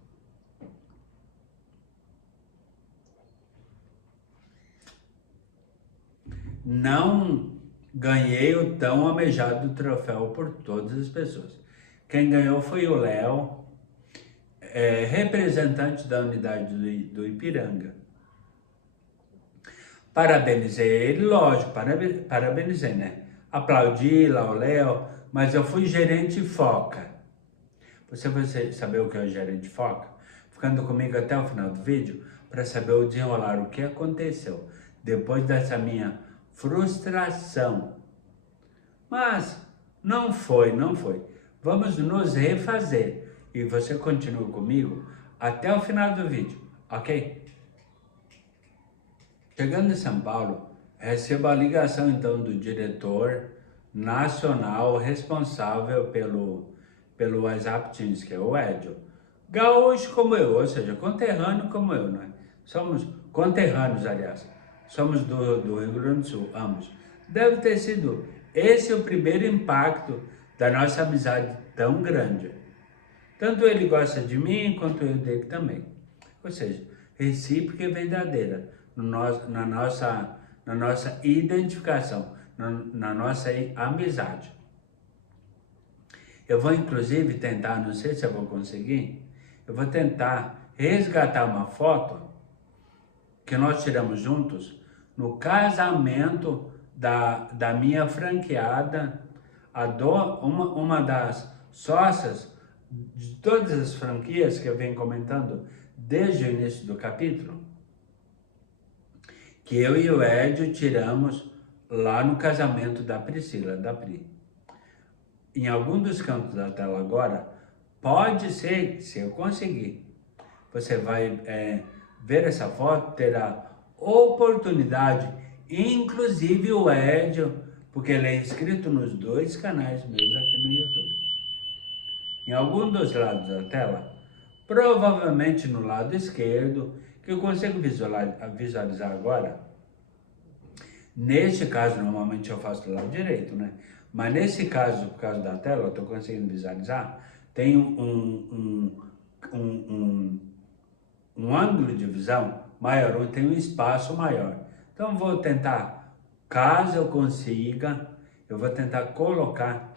Não ganhei o tão almejado troféu por todas as pessoas. Quem ganhou foi o Léo, representante da unidade do Ipiranga. Parabenizei ele, lógico, parabenizei, né? Aplaudi lá o Léo, mas eu fui gerente Foca. Você vai saber o que é o gerente Foca? Ficando comigo até o final do vídeo, para saber o desenrolar, o que aconteceu depois dessa minha frustração. Mas não foi. Vamos nos refazer. E você continua comigo até o final do vídeo, ok? Chegando em São Paulo, recebo a ligação então do diretor nacional responsável pelo WhatsApp Teams, que é o Edio. Gaúcho como eu, ou seja, conterrâneo como eu, né? Somos conterrâneos, aliás. Somos do Rio Grande do Sul, ambos. Deve ter sido esse o primeiro impacto da nossa amizade tão grande. Tanto ele gosta de mim, quanto eu dele também. Ou seja, recíproca e verdadeira na nossa identificação, na nossa amizade. Eu vou inclusive tentar, não sei se eu vou conseguir, eu vou tentar resgatar uma foto que nós tiramos juntos no casamento da minha franqueada, uma das sócias de todas as franquias que eu venho comentando desde o início do capítulo, que eu e o Edio tiramos lá no casamento da Priscila, da Pri. Em algum dos cantos da tela agora, pode ser, se eu conseguir, você vai ver essa foto, terá oportunidade, inclusive o Edio, porque ele é inscrito nos 2 canais meus aqui no YouTube. Em algum dos lados da tela, provavelmente no lado esquerdo, que eu consigo visualizar agora. Neste caso, normalmente eu faço do lado direito, né? Mas nesse caso, por causa da tela, eu estou conseguindo visualizar, tem um ângulo de visão maior, tem um espaço maior. Então, vou tentar, caso eu consiga, eu vou tentar colocar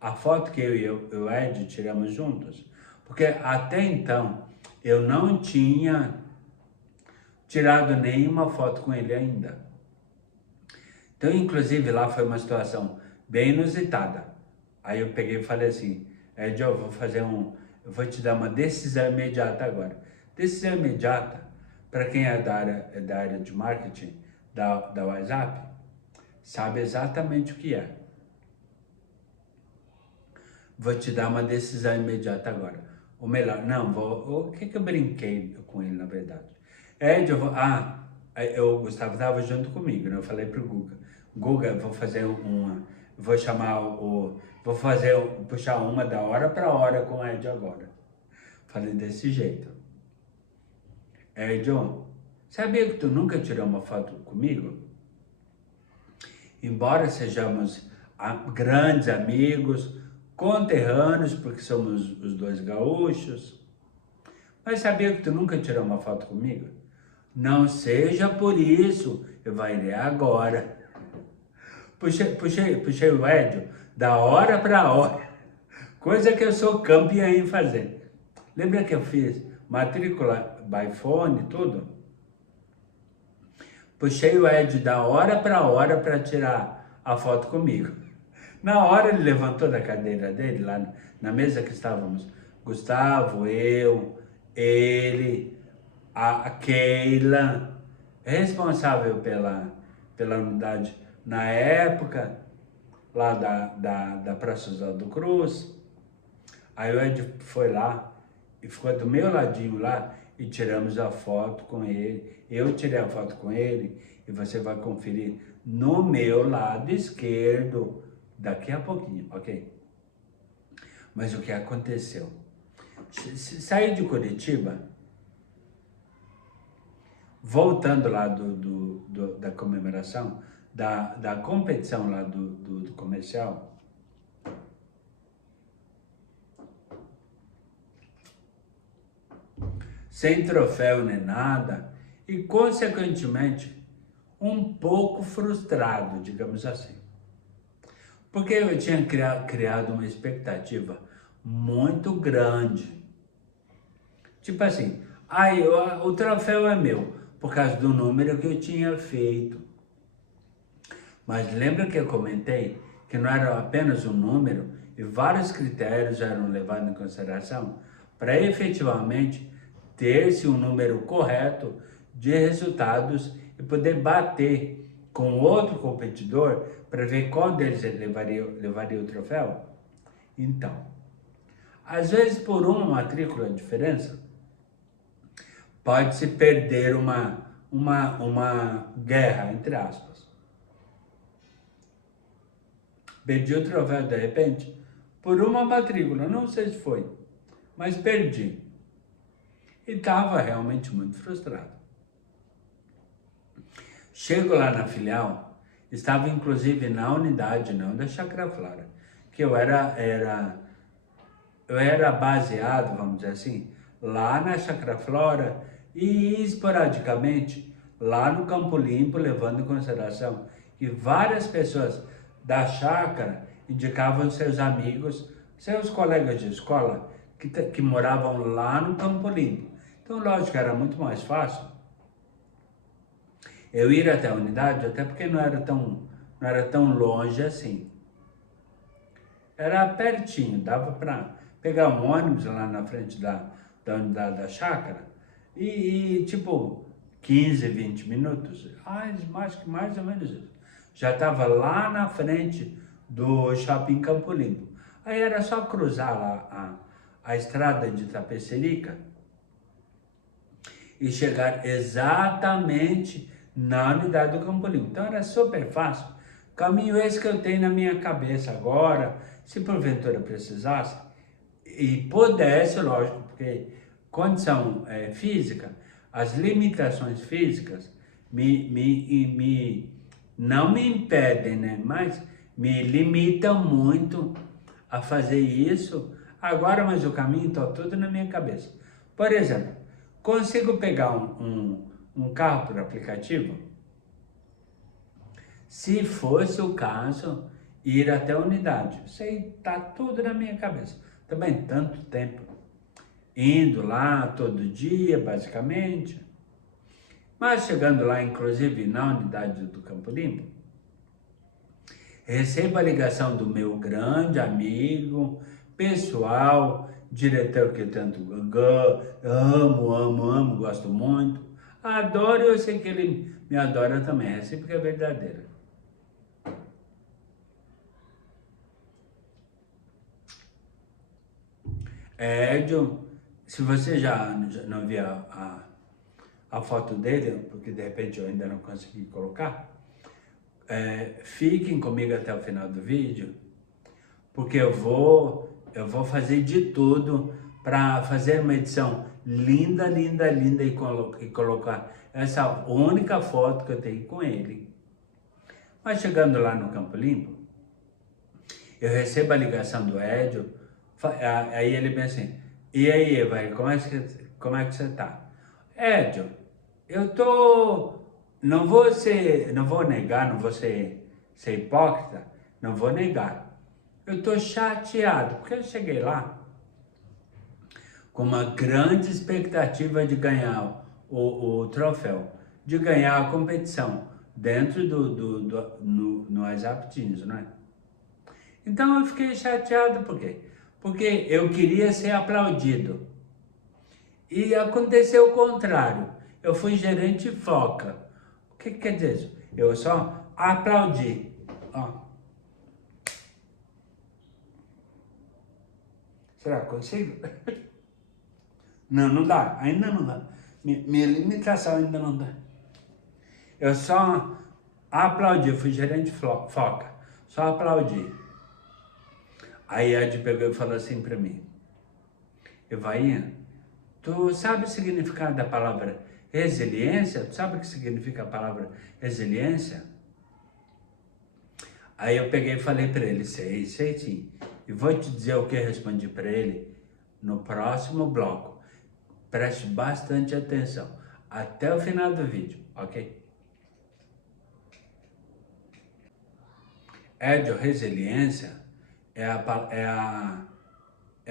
a foto que eu e o Ed tiramos juntos, porque até então eu não tinha tirado nenhuma foto com ele ainda. Então, inclusive, lá foi uma situação bem inusitada. Aí eu peguei e falei assim, Ed, eu vou te dar uma decisão imediata agora. Decisão imediata, para quem é da área de marketing, da WhatsApp, sabe exatamente o que é. Vou te dar uma decisão imediata agora. Ou melhor, não, o que eu brinquei com ele, na verdade? Ed, o Gustavo estava junto comigo, né? Eu falei pro Guga, vou fazer puxar uma da hora para hora com o Ed agora. Falei desse jeito. Ed, sabia que tu nunca tirou uma foto comigo? Embora sejamos grandes amigos, conterrâneos, porque somos os 2 gaúchos, mas sabia que tu nunca tirou uma foto comigo? Não seja por isso, eu vou ir agora. Puxei o Edio da hora para hora, coisa que eu sou campeão em fazer. Lembra que eu fiz matrícula by phone e tudo? Puxei o Ed da hora para tirar a foto comigo. Na hora ele levantou da cadeira dele, lá na mesa que estávamos, Gustavo, eu, ele, a Keila, responsável pela unidade na época, lá da Praça Oswaldo Cruz. Aí o Ed foi lá e ficou do meu ladinho lá e tiramos a foto com ele. Eu tirei a foto com ele e você vai conferir no meu lado esquerdo daqui a pouquinho, ok? Mas o que aconteceu? Saí de Curitiba, voltando lá da comemoração, da competição lá do comercial, sem troféu nem nada, e consequentemente um pouco frustrado, digamos assim. Porque eu tinha criado uma expectativa muito grande. Tipo assim, o troféu é meu, por causa do número que eu tinha feito. Mas lembra que eu comentei que não era apenas um número e vários critérios eram levados em consideração para efetivamente ter-se um número correto de resultados e poder bater com outro competidor para ver qual deles levaria o troféu? Então, às vezes por uma matrícula de diferença, pode-se perder uma guerra, entre aspas. Perdi o troféu de repente por uma matrícula, não sei se foi, mas perdi. E estava realmente muito frustrado. Chego lá na filial, estava inclusive na unidade, não da Chácara Flora, que eu era baseado, vamos dizer assim, lá na Chácara Flora e esporadicamente lá no Campo Limpo, levando em consideração que várias pessoas da chácara indicavam seus amigos, seus colegas de escola que moravam lá no Campo Limpo. Então, lógico, era muito mais fácil eu ir até a unidade, até porque não era tão longe assim. Era pertinho, dava para pegar um ônibus lá na frente da unidade da chácara e tipo 15, 20 minutos, mais ou menos isso. Já estava lá na frente do Shopping Campo Limpo. Aí era só cruzar lá a estrada de Itapecerica e chegar exatamente na unidade do Campo Limpo. Então era super fácil. Caminho esse que eu tenho na minha cabeça agora, se porventura precisasse e pudesse, lógico, porque condição física, as limitações físicas não me impedem, né? Mas me limitam muito a fazer isso agora, mas o caminho está todo na minha cabeça. Por exemplo, consigo pegar um carro por aplicativo? Se fosse o caso, ir até a unidade. Isso aí está tudo na minha cabeça. Também tanto tempo indo lá todo dia, basicamente. Mas chegando lá, inclusive na unidade do Campo Limpo, recebo a ligação do meu grande amigo, pessoal, diretor que eu tanto amo, gosto muito. Adoro e eu sei que ele me adora também, é sempre que é verdadeiro. Edson, se você já não viu a foto dele, porque de repente eu ainda não consegui colocar, fiquem comigo até o final do vídeo, porque eu vou fazer de tudo para fazer uma edição linda e colocar essa única foto que eu tenho com ele. Mas chegando lá no Campo Limpo, eu recebo a ligação do Edio, aí ele pensa assim, e aí, vai, como é que você tá? Edio, eu tô, não vou negar, não vou ser hipócrita, não vou negar. Eu tô chateado, porque eu cheguei lá com uma grande expectativa de ganhar o troféu, de ganhar a competição dentro no WhatsApp Teams, não é? Então eu fiquei chateado, por quê? Porque eu queria ser aplaudido. E aconteceu o contrário. Eu fui gerente foca. O que quer dizer isso? Eu só aplaudi. Ó. Será que consigo? Não, não dá. Ainda não dá. Minha limitação ainda não dá. Eu só aplaudi. Fui gerente foca. Só aplaudi. Aí a Ed pegou e falou assim pra mim. Evainha, tu sabe o significado da palavra resiliência? Tu sabe o que significa a palavra resiliência? Aí eu peguei e falei para ele, sei sim. E vou te dizer o que eu respondi para ele no próximo bloco. Preste bastante atenção, até o final do vídeo, ok? Resiliência é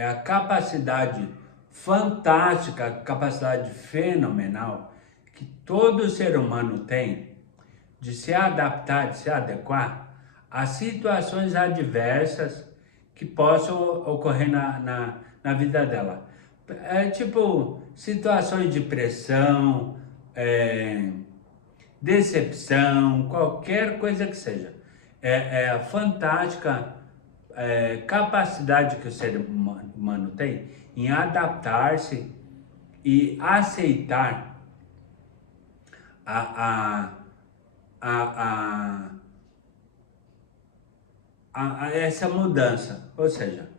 a capacidade fantástica, a capacidade fenomenal que todo ser humano tem de se adaptar, de se adequar a situações adversas que possam ocorrer na vida dela. É tipo situações de pressão, decepção, qualquer coisa que seja. É a fantástica capacidade que o ser humano tem em adaptar-se e aceitar a, a, essa mudança. Ou seja,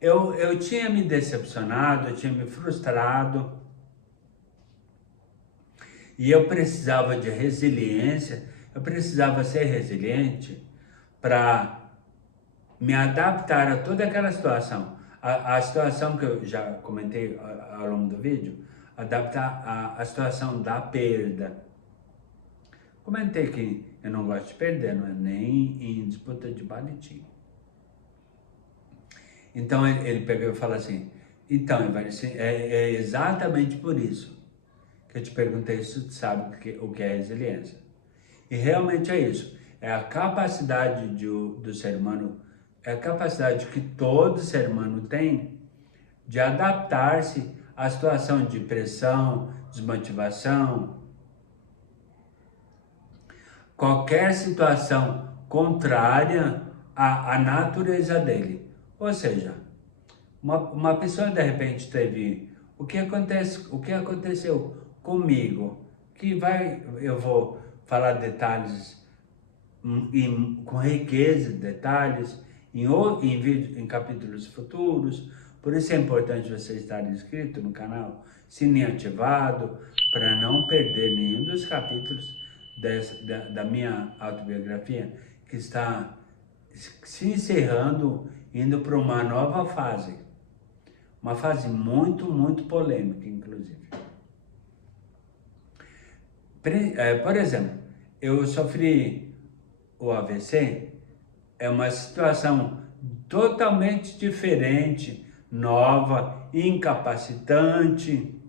eu tinha me decepcionado, eu tinha me frustrado e eu precisava de resiliência, eu precisava ser resiliente para me adaptar a toda aquela situação. A situação que eu já comentei ao longo do vídeo, adaptar a situação da perda. Comentei que eu não gosto de perder, não é nem em disputa de balitinho. Então ele pegou e falou assim, então, Evaristo, é exatamente por isso que eu te perguntei se tu sabe o que é resiliência. E realmente é isso, é a capacidade do ser humano, é a capacidade que todo ser humano tem de adaptar-se à situação de pressão, desmotivação, qualquer situação contrária à natureza dele. Ou seja, uma pessoa de repente teve o que aconteceu comigo, eu vou falar detalhes com riqueza de detalhes em capítulos futuros. Por isso é importante você estar inscrito no canal, sininho ativado, para não perder nenhum dos capítulos da minha autobiografia, que está se encerrando, indo para uma nova fase. Uma fase muito, muito polêmica, inclusive. Por exemplo, eu sofri o AVC, é uma situação totalmente diferente, nova, incapacitante.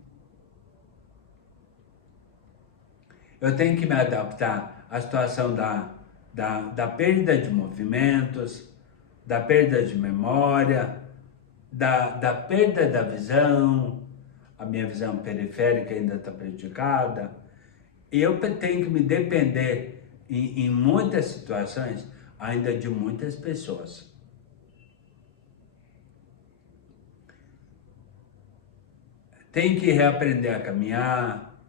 Eu tenho que me adaptar à situação da perda de movimentos, da perda de memória, da perda da visão, a minha visão periférica ainda está prejudicada. E eu tenho que me depender, em muitas situações, ainda de muitas pessoas. Tem que reaprender a caminhar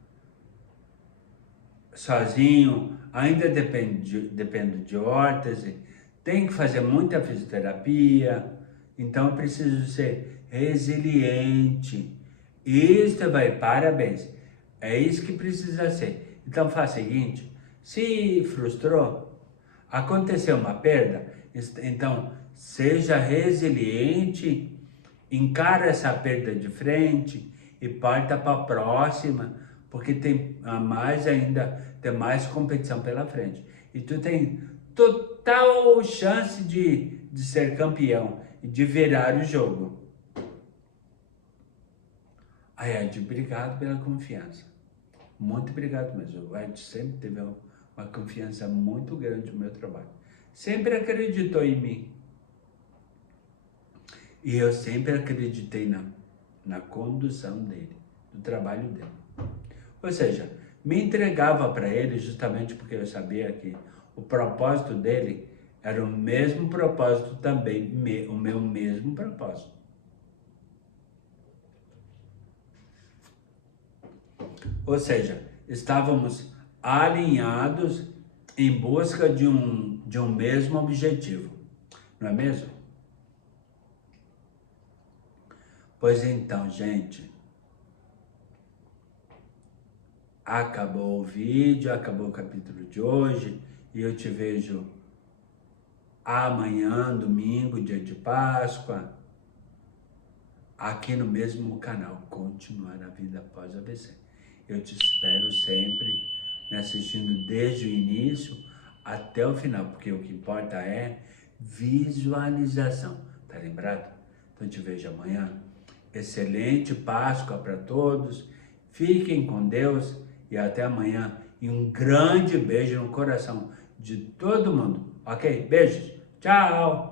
sozinho, ainda dependo de órtese, tem que fazer muita fisioterapia, então eu preciso ser resiliente. Isto vai, parabéns, é isso que precisa ser. Então faz o seguinte, se frustrou, aconteceu uma perda, então seja resiliente, encara essa perda de frente e parta para a próxima, porque tem mais competição pela frente. E tu tem total chance de ser campeão e de virar o jogo. Aí, Ed, obrigado pela confiança. Muito obrigado mesmo. O Ed sempre teve uma confiança muito grande no meu trabalho. Sempre acreditou em mim. E eu sempre acreditei na condução dele, do trabalho dele. Ou seja, me entregava para ele justamente porque eu sabia que o propósito dele era o mesmo propósito também, o meu mesmo propósito. Ou seja, estávamos alinhados em busca de um mesmo objetivo, não é mesmo? Pois então, gente, acabou o vídeo, acabou o capítulo de hoje e eu te vejo amanhã, domingo, dia de Páscoa, aqui no mesmo canal, Continuar a Vida Após AVC. Eu te espero sempre me assistindo desde o início até o final, porque o que importa é visualização, tá lembrado? Então te vejo amanhã. Excelente Páscoa para todos, fiquem com Deus e até amanhã. E um grande beijo no coração de todo mundo, ok? Beijos, tchau!